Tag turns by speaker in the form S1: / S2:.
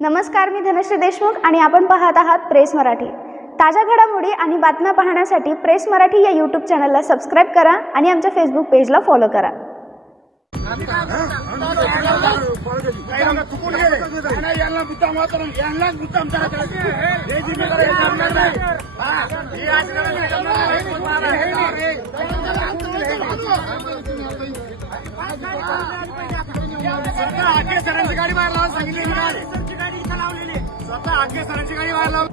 S1: नमस्कार मी धनश्री देशमुख आणि आपण पाहत आहात प्रेस मराठी. ताज्या घडामोडी आणि बातम्या पाहण्यासाठी प्रेस मराठी या यूट्यूब चॅनलला सबस्क्राईब करा आणि आमच्या फेसबुक पेजला फॉलो करा.
S2: सरांची गाडी बाहेर लावून सांगितली. आगे सरांची गाडी बाहेर लावून